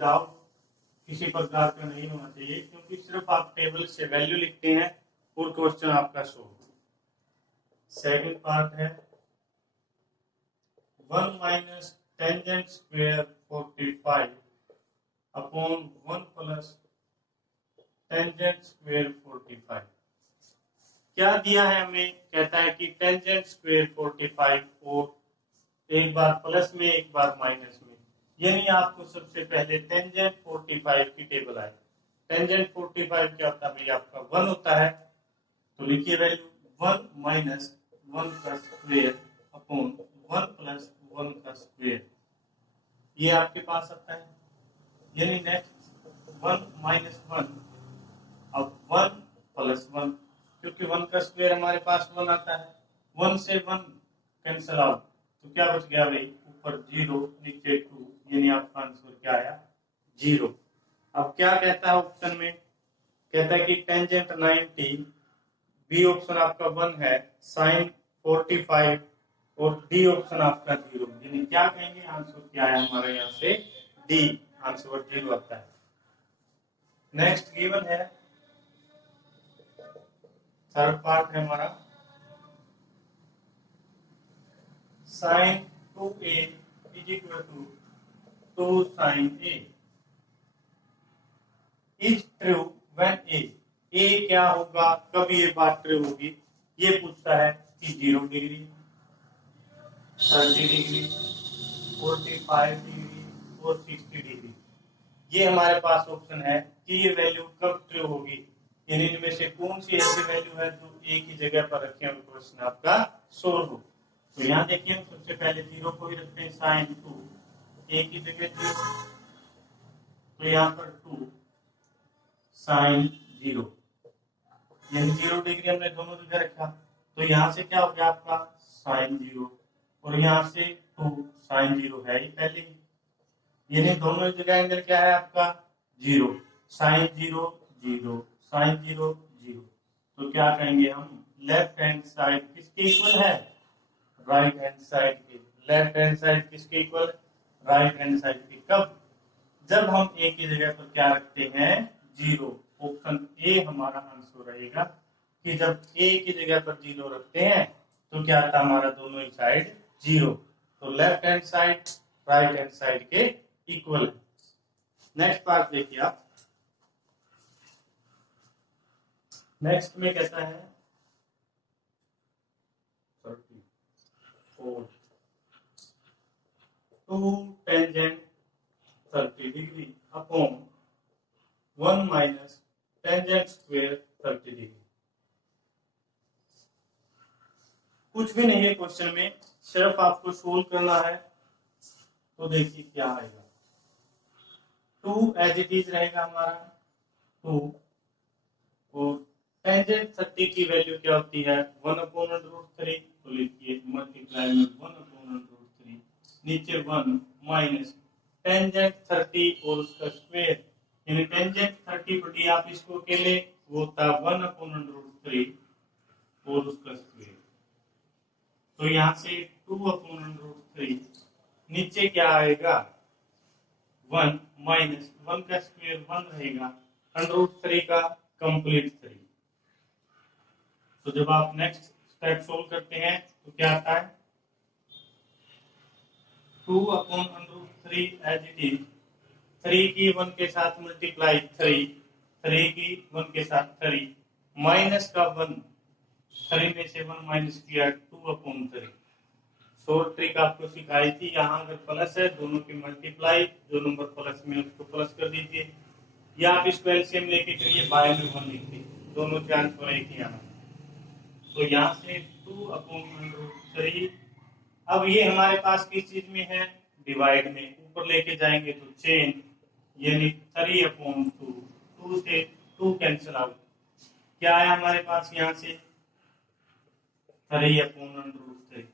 Doubt किसी प्रकार का नहीं होना चाहिए, क्योंकि सिर्फ आप टेबल से वैल्यू लिखते हैं और क्वेश्चन आपका सोल्व। सेकंड पार्ट है 1 minus tangent square 45 upon 1 plus tangent square 45। क्या दिया है हमें? कहता है कि टेंजेंट स्क्वायर 45 और एक बार प्लस में एक बार माइनस में, यानी आपको सबसे पहले टेंजेंट 45 की टेबल आए। टेंजेंट 45 क्या होता है भाई? आपका 1 होता है, तो लिखिए वैल्यू 1 माइनस 1 का स्क्वायर अपॉन 1 प्लस 1 का स्क्वायर, ये आपके पास आता है। यानी नेक्स्ट 1 माइनस 1, अब 1 प्लस 1, क्योंकि 1 का स्क्वायर हमारे पास 1 आता है, 1 से 1 कैंसल आउट, तो क्या बच गया भाई? ऊपर 0 नीचे 2, यानी आपका आंसर क्या आया? 0। अब क्या कहता है ऑप्शन में? कहता है कि टेंजेंट 90, बी ऑप्शन आपका 1 है, साइन 45 और डी ऑप्शन आपका 0, यानी क्या कहेंगे? आंसर क्या है हमारा यहाँ से? डी, आंसर 0 आता है। नेक्स्ट गिवन है, थर्ड पार्ट है हमारा, sine 2a is equal to 2 sine a is true when a क्या होगा, कब ये बात ट्रू होगी? ये पूछता है कि 0 डिग्री, 30 डिग्री, 45 डिग्री और 60 डिग्री। ये हमारे पास ऑप्शन है कि ये वैल्यू कब ट्रू होगी, यानी इनमें से कौन सी ऐसी वैल्यू है जो एक ही जगह पर रखे और क्वेश्चन आपका सोल्व हो। तो यहाँ देखिए हम सबसे पहले 0 को ही रखते हैं, साइन 2 एक ही जगह 0, तो यहाँ पर 2 साइन 0, यानी 0 डिग्री हमने दोनों जगह रखा, तो यहाँ से क्या हो गया आपका? साइन 0, और यहाँ से 2 साइन 0 है ही पहले ही, यानी दोनों जगह एंगल क्या है आपका? 0, साइन 0 0 साइन 0 0। तो क्या कहेंगे हम? लेफ्ट हैंड साइड किसके इक्वल है? राइट हैंड साइड के। लेफ्ट हैंड साइड किसके इक्वल? राइट हैंड साइड के। कब? जब हम एक ही जगह पर क्या रखते हैं? 0। ऑप्शन ए हमारा आंसर रहेगा कि जब एक ही जगह पर 0 रखते हैं तो क्या आता हमारा? दोनों ही साइड 0। तो left hand side right hand side के इक्वल है। नेक्स्ट पार्ट देखिए आप। नेक्स्ट में कहता है 34 2 tangent 30 degree upon 1 minus tangent square 30 degree. कुछ भी नहीं है क्वेश्चन में, सिर्फ आपको सोल्व करना है। तो देखिए क्या आएगा, 2 एज इट इज रहेगा हमारा 2, और टेंजेंट 30 की वैल्यू क्या होती है? 1/√3, तो लिखिए मल्टीप्लाई में 1/√3, नीचे 1 माइनस टेंजेंट 30 और उसका स्क्वायर, यानी टेंजेंट 30 बटी आप इसको अकेले, वो होता 1/√3 और उसका स्क्वायर, तो यहाँ से 2/√3, नीचे क्या आएगा? 1 माइनस 1 का स्क्वायर 1 रहेगा, √3 का कंप्लीट 3। तो जब आप नेक्स्ट स्टेप सोल्व करते हैं तो क्या आता है? 2/√3 एज इट इज, 3 की 1 के साथ मल्टीप्लाई 3, 3 की 1 के साथ 3, माइनस का 1, 3 में से 1 माइनस किया 2/3। शॉर्ट ट्रिक आपको सिखाई थी, यहाँ अगर प्लस है दोनों की मल्टीप्लाई, जो नंबर प्लस में उसको प्लस कर दीजिए, या आप इसको एलसीएम लेके करिए, बाय में 1 लिख दीजिए, दोनों चांस पर एक ही आना। तो यहाँ से 2/√3, अब ये हमारे पास किस चीज में है? डिवाइड में। ऊपर लेके जाएंगे तो चेंज, यानी 3/2, 2 से 2 कैंसिल आउट, क्या है हमारे पास यहाँ से? 3/√3,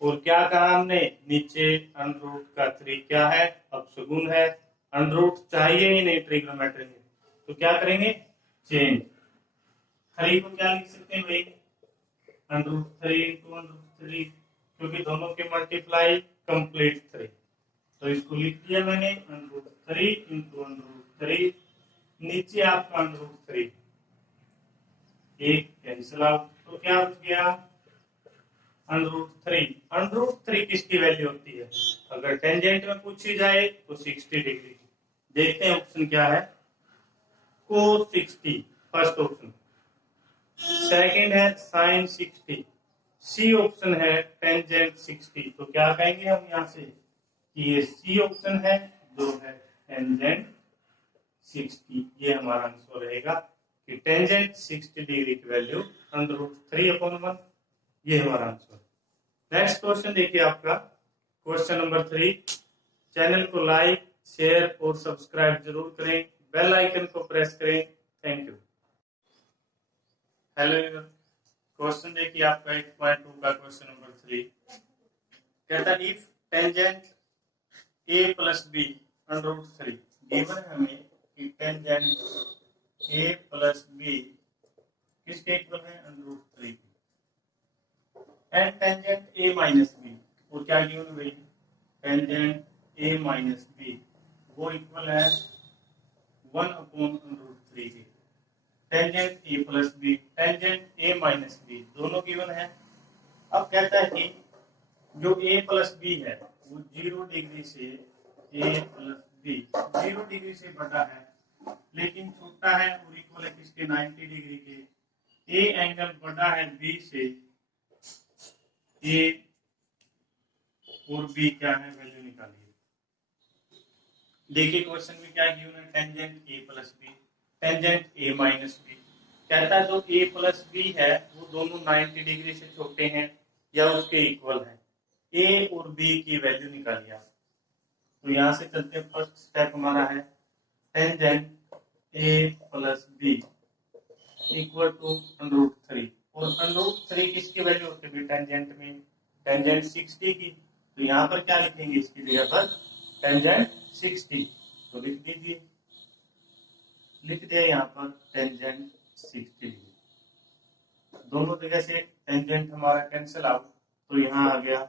और क्या कहा हमने? नीचे √3 क्या है? अपसगुन है, √ चाहिए ही नहीं ट्रिग्नोमेट्री में, तो क्या करेंगे? चेंज। 3 को क्या लिख सकते हैं भाई? √3 × √3, क्योंकि दोनों के मल्टीप्लाई कंप्लीट 3, तो इसको लिख दिया मैंने √3 इंटू √3, नीचे आपका √3, एक कैंसिल आउट, तो क्या बच गया √3। √3 किसकी वैल्यू होती है? अगर टेंजेंट में पूछी जाए तो 60 डिग्री। देखते हैं ऑप्शन क्या है, cos 60 फर्स्ट ऑप्शन, सेकंड है sin 60, सी ऑप्शन है टेंजेंट 60। तो क्या कहेंगे हम यहाँ से कि ये सी ऑप्शन है जो है टेंजेंट 60। ये हमारा आंसर रहेगा कि टेंजेंट 60 डिग्री की वैल्यू √3/1, ये हमारा आंसर। नेक्स्ट क्वेश्चन देखिए आपका, क्वेश्चन नंबर 3। चैनल को लाइक, शेयर और सब्सक्राइब जरूर करें, बेल आइकन को प्रेस करें। Thank you. हेलो, क्वेश्चन देखिए आपका 8.2 का क्वेश्चन नंबर 3। कहता है if tangent a plus b √3, given है हमें कि टेंजेंट a प्लस बी किसके इक्वल है √3 and tangent a minus b, वो क्या गिवन है टेंजेंट a माइनस बी वो इक्वल है 1/√3 के। Tangent a plus b, tangent a minus b दोनों गिवन है। अब कहता है कि जो a प्लस बी है वो 0 डिग्री से a प्लस बी 0 डिग्री से बड़ा है लेकिन छोटा है और इक्वल है किसके 90 डिग्री के। a एंगल बड़ा है b से, a और b क्या है वैल्यू निकालिए। देखिए क्वेश्चन में क्या गिवन है, tangent a plus b, tangent a minus b. कहता है जो a प्लस बी है वो दोनों 90 डिग्री से छोटे हैं या उसके इक्वल है। a और b की वैल्यू निकालिए आप। तो यहाँ से चलते हैं, फर्स्ट स्टेप हमारा है tangent a plus b equal to √3, और √3 किसकी वैल्यू होती है टेंजेंट में, टेंजेंट 60 की। तो यहाँ पर क्या लिखेंगे इसकी जगह पर टेंजेंट 60, तो लिख दीजिए, लिख दिया यहाँ पर टेंजेंट 60 डिग्री। दोनों जगह से टेंजेंट हमारा कैंसिल आउट, तो यहाँ आ गया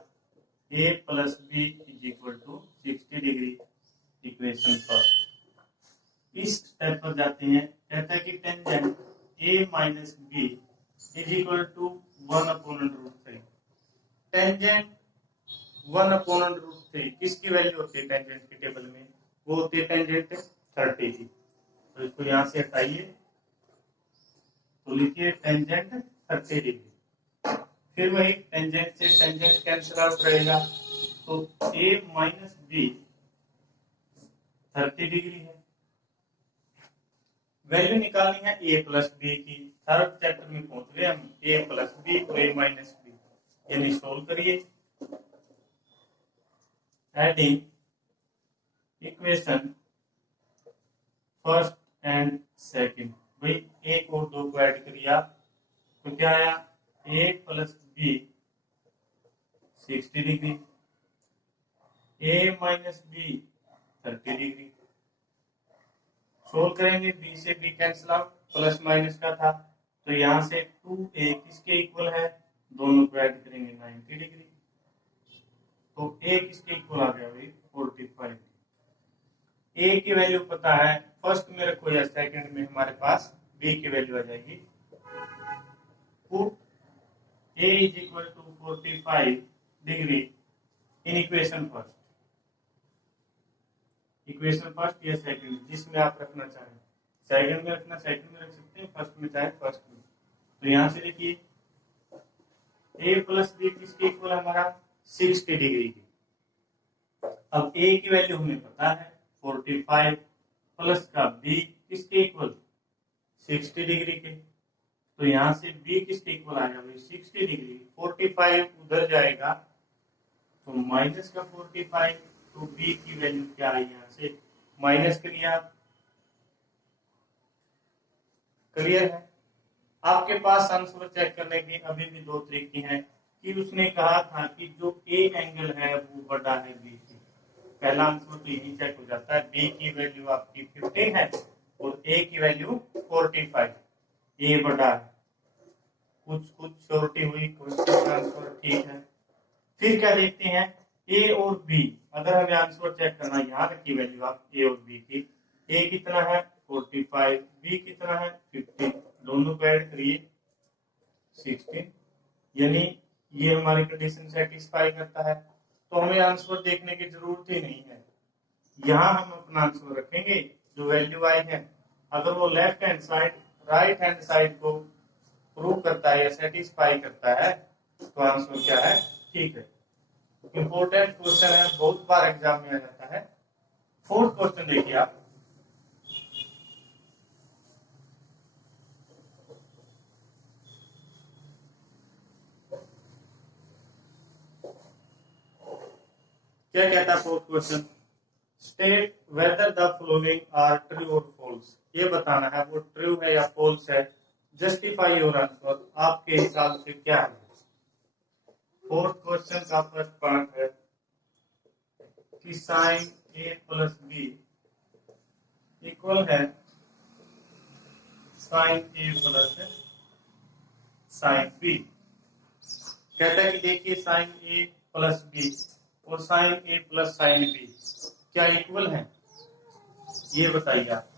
a plus b is equal to 60 degree, equation first. इस स्टेप पर जाते हैं, कहता है कि tangent a minus b is equal to 1/√3। Tangent 1/√3 किसकी वैल्यू होती है टेंजेंट की टेबल में, वो होती है टेंजेंट 30 की। तो इसको यहाँ से हटाइए, तो लिखिए टेंजेंट 30 डिग्री। फिर वही टेंजेंट से टेंजेंट कैंसिल आउट रहेगा, तो a माइनस बी 30 डिग्री है। वैल्यू निकालनी है a प्लस बी की। थर्ड चैप्टर में पहुंच गए हम, a प्लस बी और a माइनस बी, यानी सोल्व करिए। Adding equation first and second, भाई एक और दो को ऐड करिए, तो क्या आया a plus b 60 degree, a minus b 30 degree. Solve करेंगे, b से b cancel out, plus minus का था, तो यहाँ से 2a किसके इक्वल है, दोनों को ऐड करेंगे 90 डिग्री, तो a किसके इक्वल आ गया भाई 45। a की वैल्यू पता है, फर्स्ट में रखो या सेकंड में, हमारे पास b की वैल्यू आ जाएगी। Put a is equal to 45 degree in equation first, equation first या सेकंड जिसमें आप रखना चाहें, सेकंड में रखना सेकंड में रख सकते हैं, फर्स्ट में चाहे फर्स्ट में। तो यहाँ से देखिए a प्लस बी किसके इक्वल है हमारा 60 डिग्री की। अब a की वैल्यू हमें पता है 45 प्लस का b किसके इक्वल 60 डिग्री के, तो यहाँ से b किसके इक्वल आएगा भाई 60 डिग्री। 45 उधर जाएगा तो माइनस का 45, तो b की वैल्यू क्या आई, यहाँ से माइनस करिए। क्लियर है? आपके पास आंसर चेक करने की अभी भी दो तरीके हैं कि उसने कहा था कि जो a एंगल है वो बड़ा है b से। पहला आंसर तो यही चेक हो जाता है, b की वैल्यू आपकी 15 है और a की वैल्यू 45, a बड़ा है। कुछ श्योरिटी हुई, क्वेश्चन का आंसर ठीक है। फिर क्या देखते हैं ए और बी, अगर हमें आंसर चेक करना, यहाँ रखी वैल्यू आप ए और बी की। ए कितना है 45, बी कितना है 15, दोनों को ऐड करिए 16, यानी ये हमारी कंडीशन सेटिस्फाई करता है। तो हमें आंसर देखने की जरूरत ही नहीं है, यहाँ हम अपना आंसर रखेंगे जो वैल्यू आई है। अगर वो left hand side right hand side को प्रूव करता है या सेटिस्फाई करता है तो आंसर क्या है, ठीक है। इंपॉर्टेंट क्वेश्चन है, बहुत बार एग्जाम में आ जाता है। फोर्थ क्वेश्चन देखिए आप, क्या कहता है fourth question, state whether the following are true और फॉल्स। ये बताना है वो ट्रू है या फॉल्स है। जस्टिफाई योर आंसर, आपके हिसाब से क्या है। फोर्थ क्वेश्चन का फर्स्ट पार्ट है कि साइन ए प्लस बी इक्वल है साइन ए प्लस साइन बी। कहता है कि देखिए साइन ए प्लस बी और साइन ए प्लस साइन बी क्या इक्वल है, ये बताइए आप।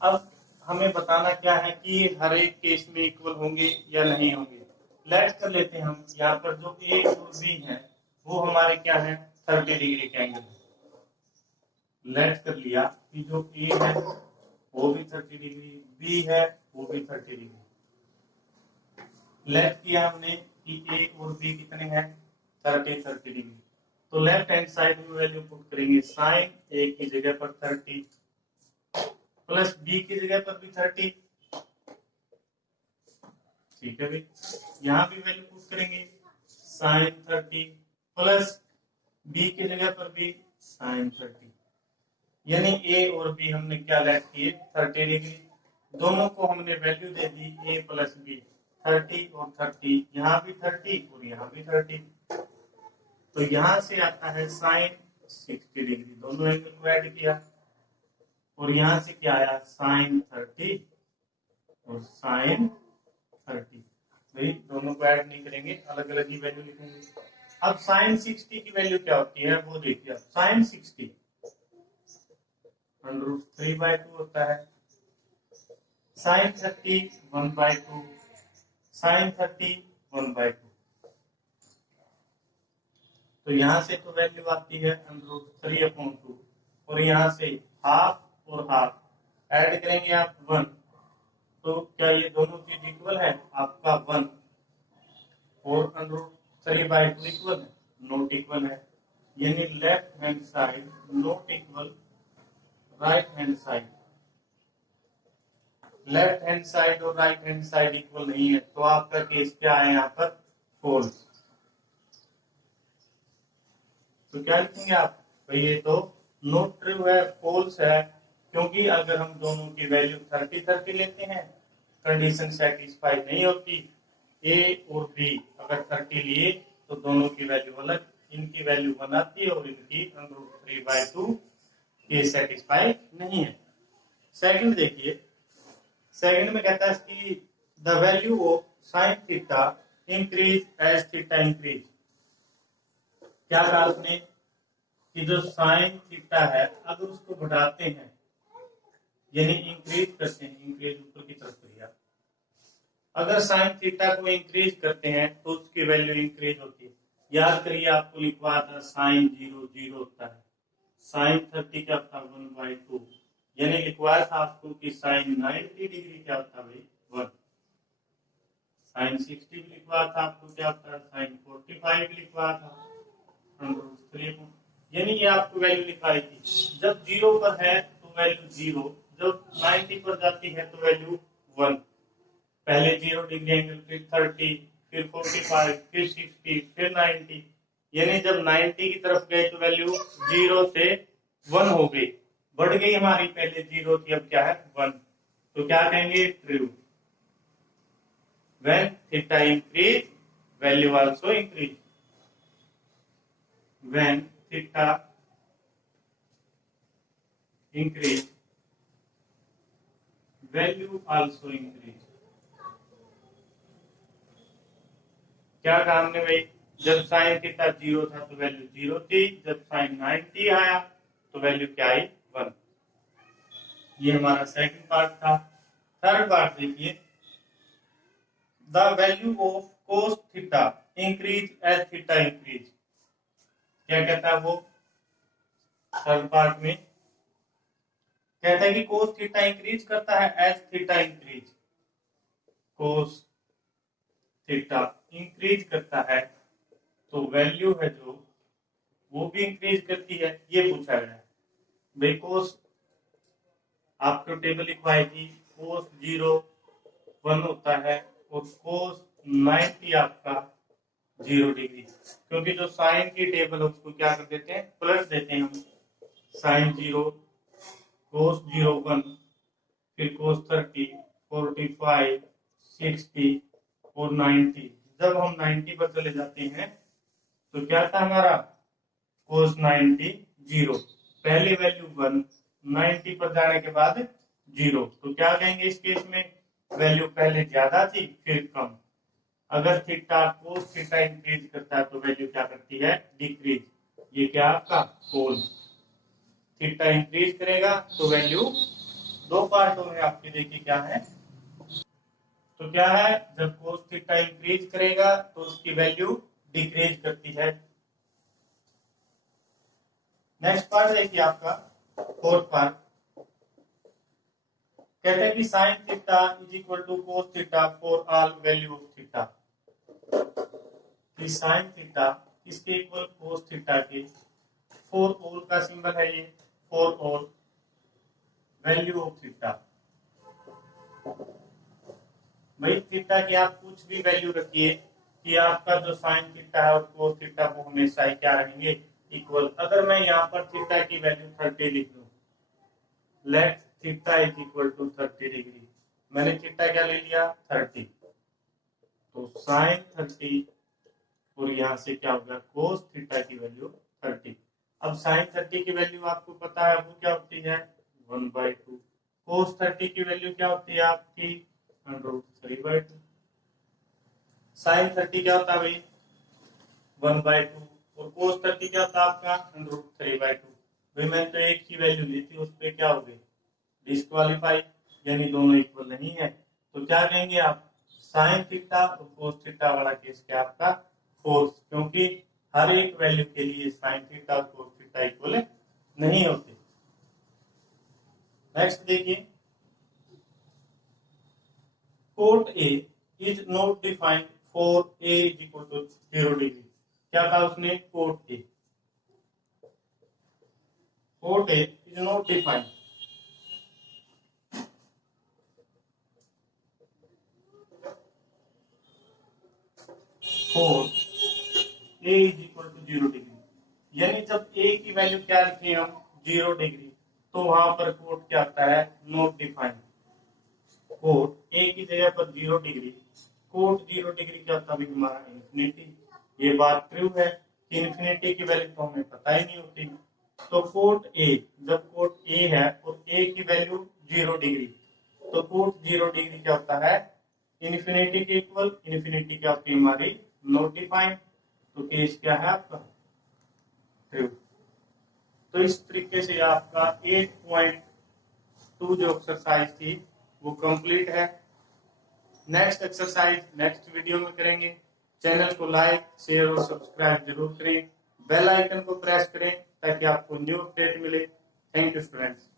अब हमें बताना क्या है कि हर एक केस में इक्वल होंगे या नहीं होंगे। लेट कर लेते हैं हम, यहाँ पर जो ए और बी है वो हमारे क्या है 30 डिग्री के एंगल है। लेट कर लिया कि जो ए है वो भी 30 डिग्री, बी है वो भी 30 डिग्री। लेट किया हमने कि ए और बी कितने हैं 30 डिग्री। तो लेफ्ट हैंड साइड में वैल्यू पुट करेंगे, साइन ए की जगह पर 30 प्लस बी की जगह पर भी 30, ठीक है भाई। यहाँ भी वैल्यू पुट करेंगे साइन 30 प्लस बी की जगह पर भी साइन 30, यानी ए और बी हमने क्या लेट किए 30 डिग्री। दोनों को हमने वैल्यू दे दी ए प्लस बी, 30 और 30, यहाँ भी 30 और यहाँ भी 30। तो यहां से आता है साइन 60 डिग्री, दोनों एंगल को ऐड किया और यहां से क्या आया साइन 30 और साइन 30। भाई दोनों को ऐड नहीं करेंगे, अलग अलग ही वैल्यू लिखेंगे। अब साइन 60 की वैल्यू क्या होती है वो देखिए। साइन 60 √3/2 होता है, साइन 30 1/2, साइन 30 1/2। तो यहां से तो वैल्यू आती है √3/2 और यहां से हाफ और हाफ ऐड करेंगे आप 1। तो क्या ये दोनों चीज इक्वल है, आपका 1 और √3/2 इक्वल है, नॉट इक्वल है। यानी left hand side not equal right hand side. Left hand side और राइट हैंड साइड इक्वल नहीं है, तो आपका केस क्या है यहाँ पर फॉल्स। तो क्या लिखेंगे आप, तो ये तो नॉट ट्रू है, फॉल्स है, क्योंकि अगर हम दोनों की वैल्यू 30 लेते हैं कंडीशन सेटिस्फाई नहीं होती। ए और बी अगर 30 लिए तो दोनों की वैल्यू अलग, इनकी वैल्यू 1 आती है और इनकी √3/2 ये सेटिस्फाई नहीं है। सेकंड देखिए, सेकंड में कहता है कि the value of sine theta increase as theta increase. क्या कहा उसने कि जो साइन थीटा है अगर उसको बढ़ाते हैं यानी इंक्रीज करते हैं, इंक्रीज ऊपर की तरफ करिए, अगर साइन थीटा को इंक्रीज करते हैं तो उसकी वैल्यू इंक्रीज होती है। याद करिए आपको लिखवा था साइन 0 0 होता है, साइन 30 क्या होता है 1/2, यानी लिखवाया था आपको कि साइन 90 डिग्री क्या होता है भाई 1। साइन 60 भी लिखवा था आपको क्या होता है, साइन 45 भी लिखवा था √3, यानी ये आपको वैल्यू लिखाई थी। जब 0 पर है तो वैल्यू 0, जब 90 पर जाती है तो वैल्यू 1। पहले 0 डिग्री एंगल, फिर 30, फिर 45, फिर 60, फिर 90, यानी जब 90 की तरफ गए तो वैल्यू 0 से 1 हो गई, बढ़ गई हमारी, पहले 0 थी अब क्या है 1। तो क्या कहेंगे true. When theta increase value also increase, when theta increase value also increase. क्या कहा हमने भाई, जब साइन थीटा 0 था तो वैल्यू 0 थी, जब साइन 90 आया तो वैल्यू क्या आई 1। ये हमारा सेकंड पार्ट था। थर्ड पार्ट देखिए, the value of cos theta increase as theta increase. क्या कहता है वो थर्ड पार्ट में? कहता है कि कोस थीटा इंक्रीज करता है as theta increase. Cos theta increase करता है तो वैल्यू है जो वो भी इंक्रीज करती है, ये पूछा गया है। भाई कोस आपको टेबल लिखवाएगी, कोस 0 1 होता है और कोस 90 आपका 0 डिग्री, क्योंकि जो साइन की टेबल है उसको क्या कर देते हैं, प्लस देते हैं हम। साइन 0, कोस 0 1, फिर कोस 30, 45, 60 और 90। जब हम 90 पर चले जाते हैं तो क्या था हमारा कोस 90 0, पहली वैल्यू 1, 90 पर जाने के बाद 0, तो क्या कहेंगे इस केस में, वैल्यू पहले ज्यादा थी फिर कम। अगर थीटा कोस थीटा इंक्रीज करता है तो वैल्यू क्या करती है, डिक्रीज। ये क्या आपका कोल थीटा इंक्रीज करेगा तो वैल्यू दो पार्टों में आपके देखिए क्या है, तो क्या है, जब कोस थीटा इंक्रीज करेगा तो उसकी वैल्यू डिक्रीज करती है। नेक्स्ट पार्ट देखिए आपका फोर्थ पार्ट, कहते हैं कि sine theta is equal to cos theta for all value of theta. Sine theta इसके इक्वल कोस थीटा के फॉर ऑल का सिंबल है ये, for all value of theta. भाई थीटा की आप कुछ भी वैल्यू रखिए कि आपका जो साइन थीटा है और कोस थीटा वो हमेशा ही क्या रहेंगे, इक्वल। अगर मैं यहाँ पर थीटा की वैल्यू 30 लिख दूं, let theta is equal to 30 degree, मैंने थीटा क्या ले लिया 30, तो साइन 30 और यहाँ से क्या होगा कोस थीटा की वैल्यू 30। अब साइन 30 की वैल्यू आपको पता है वो क्या होती है 1/2, कोस 30 की वैल्यू क्या होती है आपकी √3/2। साइन 30 क्या होता है भाई 1/2 और कोस 30 क्या होता है आपका √3/2। भाई मैंने तो एक ही वैल्यू ली थी, उस पर क्या हो गई डिस्क्वालीफाई, यानी दोनों इक्वल नहीं है। तो क्या कहेंगे आप, साइन थीटा और कोस थीटा वाला केस क्या आपका फोर्स, क्योंकि हर एक वैल्यू के लिए साइन थीटा और कोस थीटा इक्वल नहीं होते। नेक्स्ट देखिए, cot A is not defined for A is equal to 0 degree. क्या कहा उसने, cot A is not defined for A is equal to 0 degree, यानी जब ए की वैल्यू क्या लिखे हम 0 डिग्री, तो वहां पर कोट क्या आता है नॉट डिफाइंड। कोट ए की जगह पर 0 डिग्री, कोट 0 डिग्री क्या होता है हमारा इन्फिनिटी। ये बात ट्रू है कि इन्फिनिटी की वैल्यू तो हमें पता ही नहीं होती। तो कोट ए, जब कोट ए है और ए की वैल्यू 0 डिग्री, तो कोट 0 डिग्री क्या होता है इन्फिनिटी के इक्वल। इन्फिनिटी क्या होती है हमारी नॉट डिफाइंड, तो केस क्या है आपका ट्रू। तो इस तरीके से आपका 8.2 जो एक्सरसाइज थी वो कंप्लीट है। नेक्स्ट एक्सरसाइज नेक्स्ट वीडियो में करेंगे। चैनल को लाइक शेयर और सब्सक्राइब जरूर करें, बेल आइकन को प्रेस करें ताकि आपको न्यू अपडेट मिले। Thank you students.